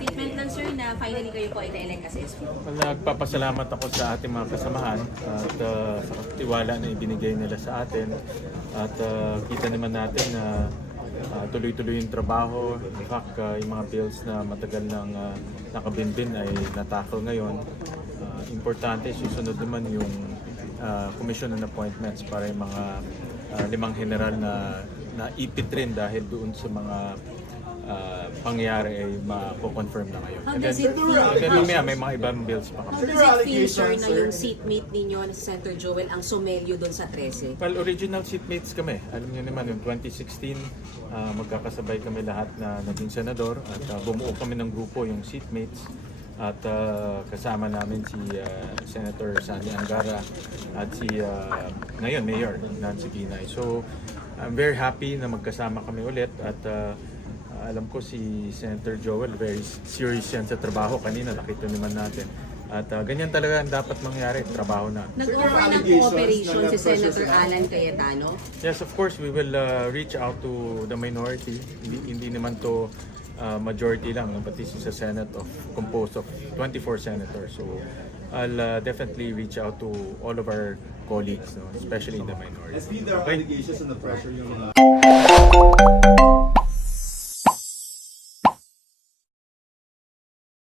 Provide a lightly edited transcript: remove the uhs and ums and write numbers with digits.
Statement lang sir na finally kayo po ay na-elect as SP. Nagpapasalamat ako sa ating mga kasamahan at sa tiwala na ibinigay nila sa atin at kita naman natin na tuloy-tuloy yung trabaho. In fact, yung mga bills na matagal nang nakabinbin ay natakal ngayon. Importante, susunod naman yung commission and appointments para yung mga 5 general na naipit rin dahil doon sa mga pangyayari ay mako-confirm na ngayon. How does it feel? Then mamaya may mga ibang bills pa How kami. does it feel, sir, na yung seatmate ninyo na si Senator Joel ang sumelyo doon sa 13? Well, original seatmates kami. Alam niyo naman, yung 2016, magkakasabay kami lahat na naging senador at bumuo kami ng grupo, yung seatmates. At kasama namin si Senator Sandy Angara at si ngayon Mayor Nancy Binay. So I'm very happy na magkasama kami ulit at alam ko si Senator Joel very serious yan sa trabaho. Kanina nakita naman natin. At ganyan talaga ang dapat mangyari, trabaho na. Nag-offer ng cooperation si Senator Alan Cayetano? Yes, of course, we will reach out to the minority. Hindi naman to majority lang, but this is a Senate composed of 24 senators. So I'll definitely reach out to all of our colleagues, no, especially in the minority. There are allegations and the pressure yung